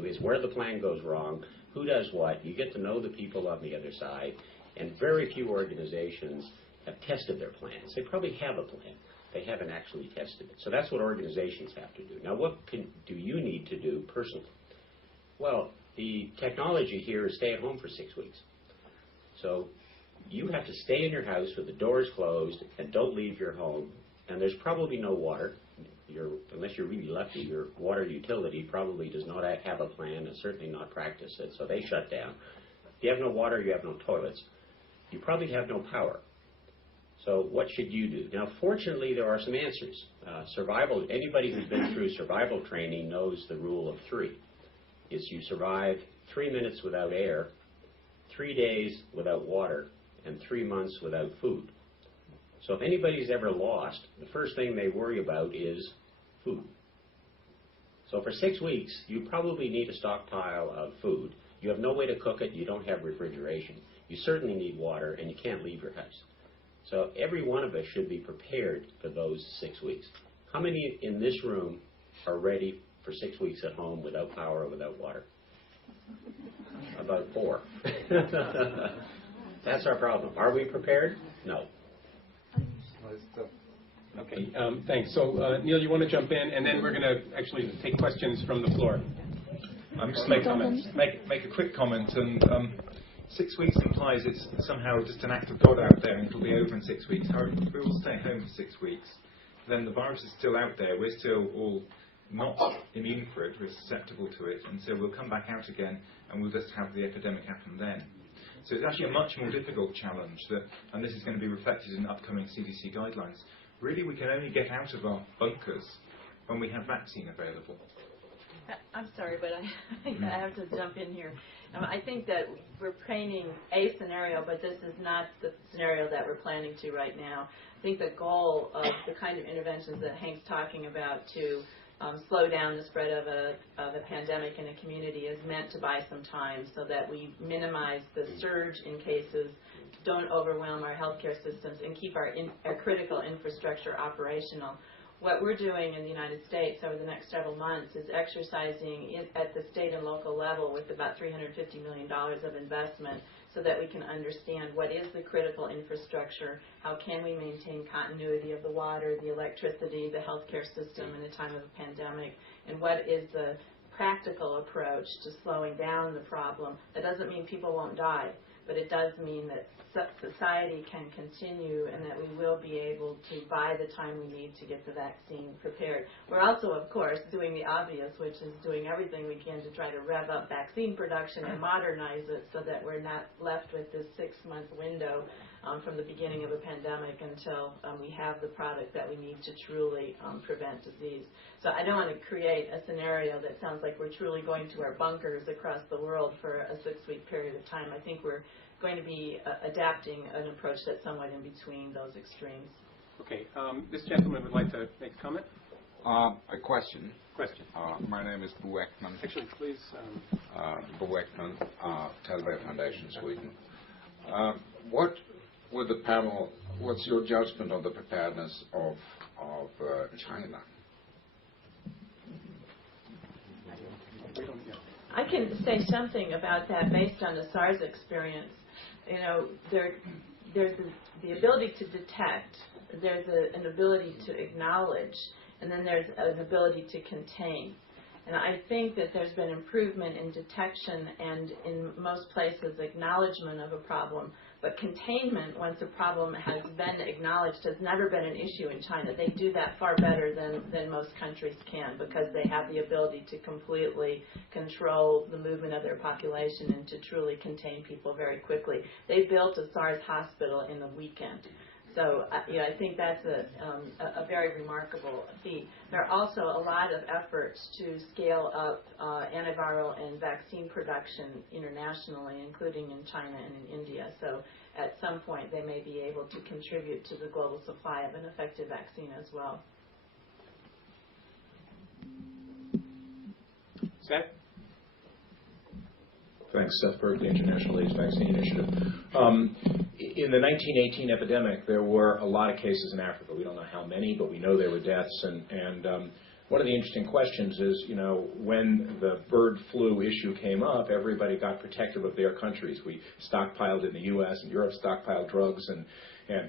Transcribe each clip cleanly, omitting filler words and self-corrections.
do is where the plan goes wrong, who does what, you get to know the people on the other side, and very few organizations have tested their plans. They probably have a plan. They haven't actually tested it. So that's what organizations have to do. Now, what do you need to do personally? Well, the technology here is stay at home for 6 weeks. So you have to stay in your house with the doors closed and don't leave your home. And there's probably no water. Unless you're really lucky, your water utility probably does not have a plan and certainly not practice it, so they shut down. If you have no water, you have no toilets. You probably have no power. So what should you do? Now, fortunately, there are some answers. Anybody who's been through survival training knows the rule of 3. Is you survive 3 minutes without air, 3 days without water, and 3 months without food. So if anybody's ever lost, the first thing they worry about is food. So for 6 weeks, you probably need a stockpile of food. You have no way to cook it. You don't have refrigeration. You certainly need water, and you can't leave your house. So every one of us should be prepared for those 6 weeks. How many in this room are ready for 6 weeks at home without power or without water? About 4. That's our problem. Are we prepared? No. Okay, thanks. So, Neil, you want to jump in, and then we're going to actually take questions from the floor. I'm just make a quick comment. And 6 weeks implies it's somehow just an act of God out there, and it'll be over in 6 weeks. However, if we all stay home for 6 weeks, then the virus is still out there. We're still all not immune for it. We're susceptible to it, and so we'll come back out again, and we'll just have the epidemic happen then. So it's actually a much more difficult challenge, and this is going to be reflected in upcoming CDC guidelines. Really, we can only get out of our bunkers when we have vaccine available. I'm sorry, but I have to jump in here. I think that we're painting a scenario, but this is not the scenario that we're planning to right now. I think the goal of the kind of interventions that Hank's talking about to slow down the spread of a pandemic in a community is meant to buy some time so that we minimize the surge in cases, don't overwhelm our healthcare systems, and keep our critical infrastructure operational. What we're doing in the United States over the next several months is exercising at the state and local level with about $350 million of investment so that we can understand what is the critical infrastructure, how can we maintain continuity of the water, the electricity, the healthcare system in a time of a pandemic, and what is the practical approach to slowing down the problem. That doesn't mean people won't die, but it does mean that society can continue and that we will be able to buy the time we need to get the vaccine prepared. We're also, of course, doing the obvious, which is doing everything we can to try to rev up vaccine production and modernize it so that we're not left with this 6-month window from the beginning of a pandemic until we have the product that we need to truly prevent disease. So I don't want to create a scenario that sounds like we're truly going to our bunkers across the world for a 6-week period of time. I think we're going to be adapting an approach that's somewhat in between those extremes. Okay, this gentleman would like to make a comment. A question. Question. My name is Bo Ekman. Actually, please. Bo Ekman, Talbot Foundation, Sweden. What would the panel? What's your judgment on the preparedness of China? I can say something about that based on the SARS experience. You know, there's the ability to detect, there's an ability to acknowledge, and then there's an ability to contain. And I think that there's been improvement in detection and in most places acknowledgement of a problem. But containment, once a problem has been acknowledged, has never been an issue in China. They do that far better than most countries can because they have the ability to completely control the movement of their population and to truly contain people very quickly. They built a SARS hospital in a weekend. So I think that's a very remarkable feat. There are also a lot of efforts to scale up antiviral and vaccine production internationally, including in China and in India. So at some point they may be able to contribute to the global supply of an effective vaccine as well. Seth? Thanks, Seth Berg, the International AIDS Vaccine Initiative. In the 1918 epidemic, there were a lot of cases in Africa. We don't know how many, but we know there were deaths. And one of the interesting questions is, when the bird flu issue came up, everybody got protective of their countries. We stockpiled in the U.S. and Europe stockpiled drugs and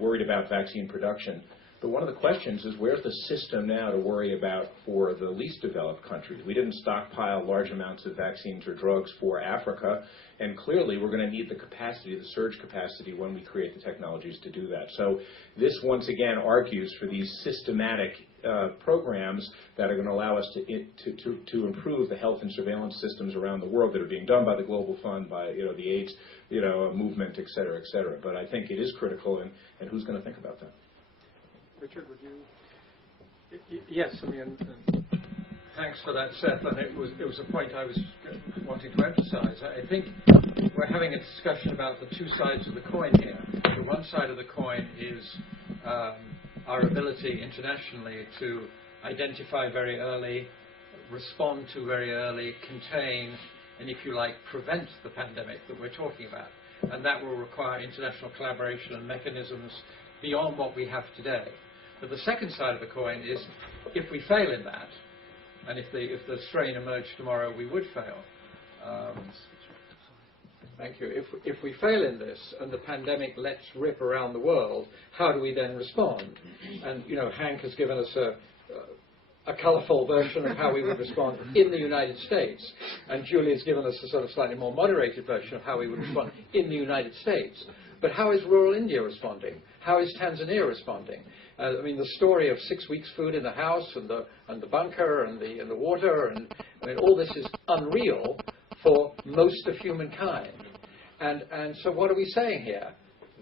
worried about vaccine production. But one of the questions is, where's the system now to worry about for the least developed countries? We didn't stockpile large amounts of vaccines or drugs for Africa, and clearly we're going to need the capacity, the surge capacity, when we create the technologies to do that. So this once again argues for these systematic programs that are going to allow us to improve the health and surveillance systems around the world that are being done by the Global Fund, by the AIDS movement, et cetera, et cetera. But I think it is critical, and who's going to think about that? Richard, would you? Yes, I mean, thanks for that, Seth. And it was a point I was wanting to emphasize. I think we're having a discussion about the two sides of the coin here. The one side of the coin is our ability internationally to identify very early, respond to very early, contain, and if you like, prevent the pandemic that we're talking about. And that will require international collaboration and mechanisms beyond what we have today. But the second side of the coin is, if we fail in that, and if the strain emerged tomorrow, we would fail. Thank you. If we fail in this and the pandemic lets rip around the world, how do we then respond? And Hank has given us a colourful version of how we would respond in the United States, and Julie's given us a sort of slightly more moderated version of how we would respond in the United States. But how is rural India responding? How is Tanzania responding? I mean, the story of 6 weeks' food in the house and the bunker and the water, and I mean, all this is unreal for most of humankind. And so what are we saying here?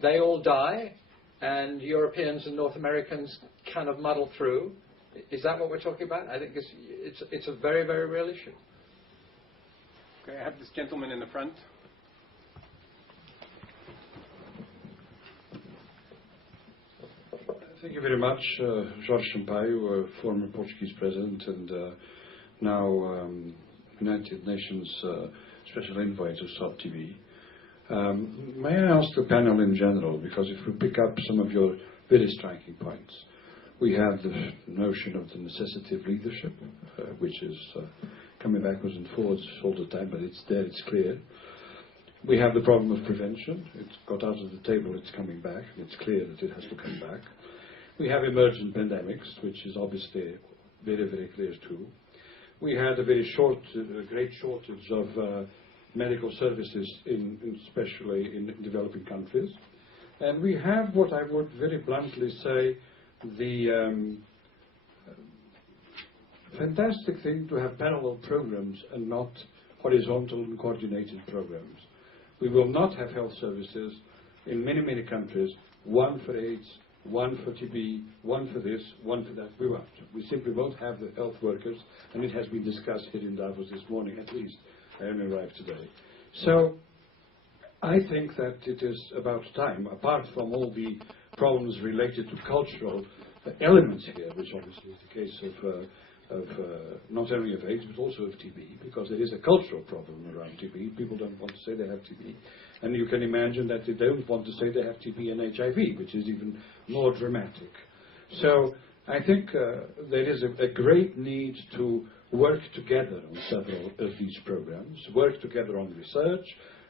They all die, and Europeans and North Americans kind of muddle through. Is that what we're talking about? I think it's a very, very real issue. Okay, I have this gentleman in the front. Thank you very much, Jorge Sampaio, former Portuguese president and now United Nations Special Envoy to Stop TB. May I ask the panel in general, because if we pick up some of your very striking points, we have the notion of the necessity of leadership, which is coming backwards and forwards all the time, but it's there, it's clear. We have the problem of prevention. It's got out of the table, it's coming back, and it's clear that it has to come back. We have emergent pandemics, which is obviously very, very clear too. We had a very great shortage of medical services, especially in developing countries. And we have what I would very bluntly say, the fantastic thing to have parallel programs and not horizontal and coordinated programs. We will not have health services in many, many countries, one for AIDS, one for TB, one for this, one for that. We won't. We simply won't have the health workers, and it has been discussed here in Davos this morning at least. I only arrived today. So I think that it is about time, apart from all the problems related to cultural elements here, which obviously is the case of not only of AIDS, but also of TB, because there is a cultural problem around TB. People don't want to say they have TB. And you can imagine that they don't want to say they have TB and HIV, which is even more dramatic. So I think there is a great need to work together on several of these programs, work together on research,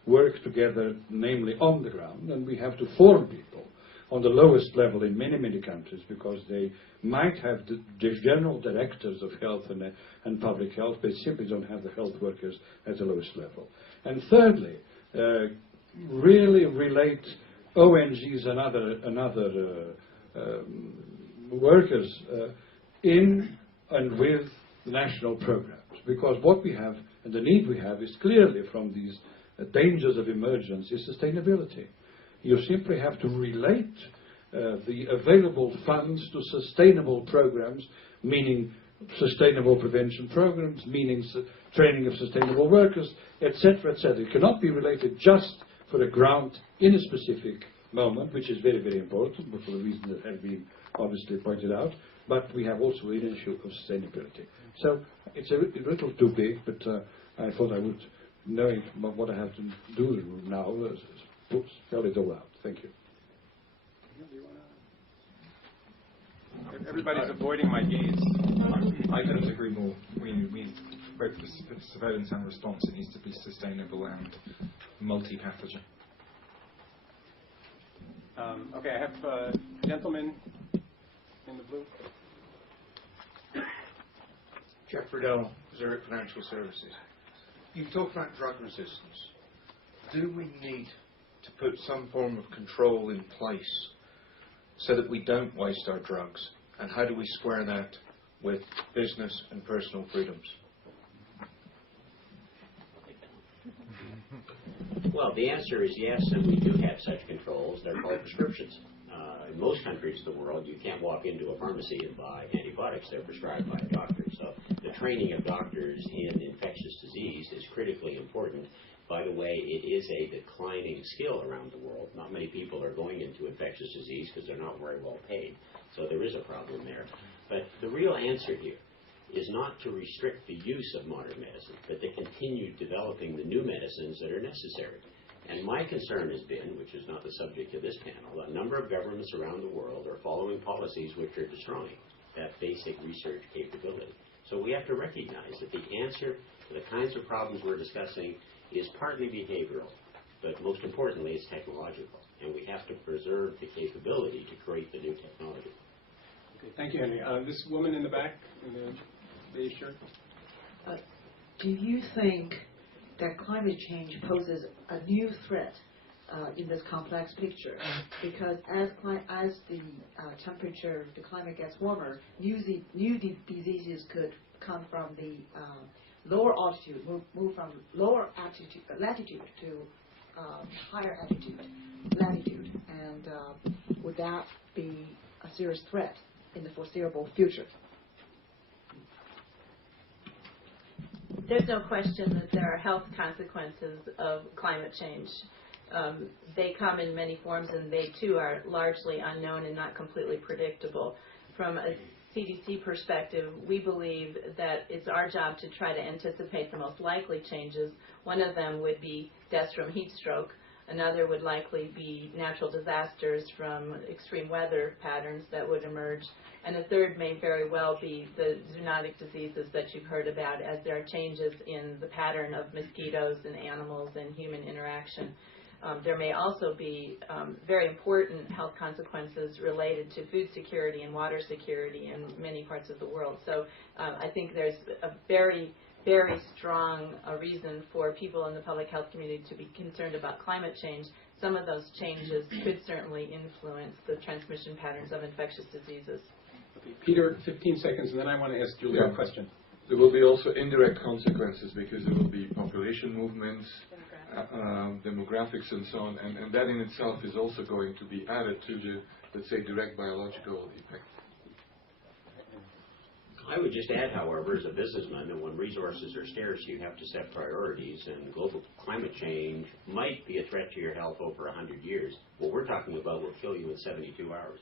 work together, namely on the ground, and we have to form people on the lowest level in many, many countries, because they might have the general directors of health and public health, but simply don't have the health workers at the lowest level. And thirdly, really relate ONGs and other workers in and with national programs, because what we have and the need we have is clearly from these dangers of emergence is sustainability. You simply have to relate the available funds to sustainable programs, meaning sustainable prevention programs, meaning training of sustainable workers, etc., etc. It cannot be related just for a grant in a specific moment, which is very, very important, but for the reasons that have been obviously pointed out. But we have also an issue of sustainability. So it's a little too big, but I thought I would, knowing what I have to do now, spell it all out. Thank you. Everybody's avoiding my gaze. I couldn't agree more. We need both for surveillance and response. It needs to be sustainable and multi-pathogen. Okay, I have a gentleman in the blue. Jeff Riddell, Zurich Financial Services. You've talked about drug resistance. Do we need to put some form of control in place so that we don't waste our drugs? And how do we square that with business and personal freedoms? Well, the answer is yes, and we do have such controls. They're called prescriptions. In most countries of the world, you can't walk into a pharmacy and buy antibiotics. They're prescribed by a doctor. So the training of doctors in infectious disease is critically important. By the way, it is a declining skill around the world. Not many people are going into infectious disease because they're not very well paid. So there is a problem there. But the real answer here is not to restrict the use of modern medicine, but to continue developing the new medicines that are necessary. And my concern has been, which is not the subject of this panel, a number of governments around the world are following policies which are destroying that basic research capability. So we have to recognize that the answer to the kinds of problems we're discussing is partly behavioral, but most importantly, it's technological. And we have to preserve the capability to create the new technology. Okay, thank you, Henry. This woman in the back, in the beige shirt. Do you think that climate change poses a new threat in this complex picture? Because as the temperature, the climate gets warmer, new diseases could come from the lower altitude, move from lower latitude to higher latitude, and would that be a serious threat in the foreseeable future? There's no question that there are health consequences of climate change. They come in many forms, and they too are largely unknown and not completely predictable. From a CDC perspective, we believe that it's our job to try to anticipate the most likely changes. One of them would be deaths from heat stroke. Another would likely be natural disasters from extreme weather patterns that would emerge. And a third may very well be the zoonotic diseases that you've heard about, as there are changes in the pattern of mosquitoes and animals and human interaction. There may also be very important health consequences related to food security and water security in many parts of the world. So I think there's a very, very strong reason for people in the public health community to be concerned about climate change. Some of those changes could certainly influence the transmission patterns of infectious diseases. Okay, Peter, 15 seconds, and then I want to ask Julia a question. There will be also indirect consequences because there will be population movements, demographics and so on, and that in itself is also going to be added to the, let's say, direct biological effect. I would just add, however, as a businessman, that when resources are scarce, you have to set priorities, and global climate change might be a threat to your health over 100 years. What we're talking about will kill you in 72 hours.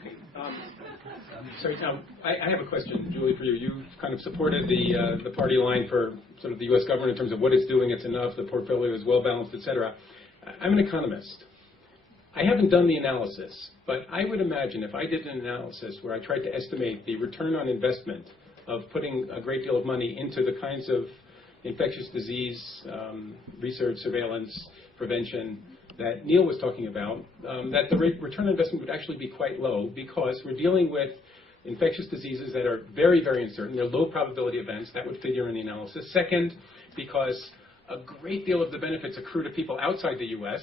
Okay. Sorry, Tom, I have a question, Julie, for you. You kind of supported the party line for sort of the U.S. government in terms of what it's doing, it's enough, the portfolio is well-balanced, et cetera. I'm an economist. I haven't done the analysis, but I would imagine if I did an analysis where I tried to estimate the return on investment of putting a great deal of money into the kinds of infectious disease research, surveillance, prevention that Neil was talking about, that the return on investment would actually be quite low because we're dealing with infectious diseases that are very, very uncertain. They're low probability events. That would figure in the analysis. Second, because a great deal of the benefits accrue to people outside the U.S.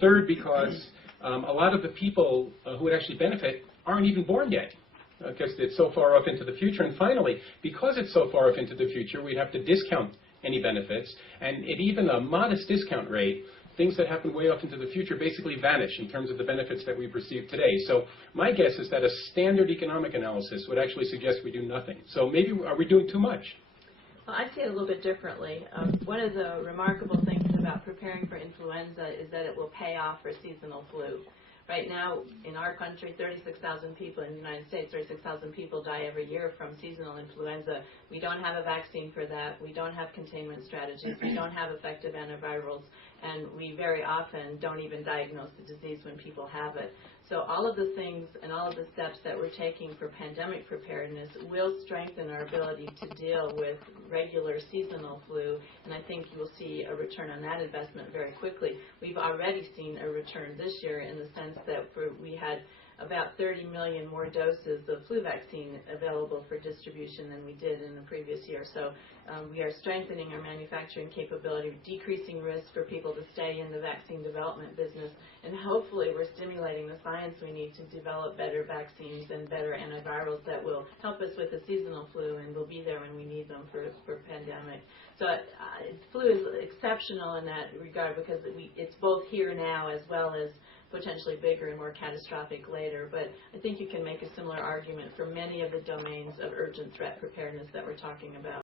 Third, because a lot of the people who would actually benefit aren't even born yet because it's so far off into the future. And finally, because it's so far off into the future, we'd have to discount any benefits. And at even a modest discount rate, things that happen way off into the future basically vanish in terms of the benefits that we've received today. So my guess is that a standard economic analysis would actually suggest we do nothing. So maybe are we doing too much? Well, I see it a little bit differently. One of the remarkable things about preparing for influenza is that it will pay off for seasonal flu. Right now, in our country, 36,000 people, in the United States, 36,000 people die every year from seasonal influenza. We don't have a vaccine for that. We don't have containment strategies. We don't have effective antivirals. And we very often don't even diagnose the disease when people have it. So all of the things and all of the steps that we're taking for pandemic preparedness will strengthen our ability to deal with regular seasonal flu, and I think you'll see a return on that investment very quickly. We've already seen a return this year in the sense that we had about 30 million more doses of flu vaccine available for distribution than we did in the previous year. So we are strengthening our manufacturing capability, decreasing risk for people to stay in the vaccine development business, and hopefully we're stimulating the science we need to develop better vaccines and better antivirals that will help us with the seasonal flu and will be there when we need them for pandemic. So flu is exceptional in that regard because it's both here now as well as potentially bigger and more catastrophic later. But I think you can make a similar argument for many of the domains of urgent threat preparedness that we're talking about.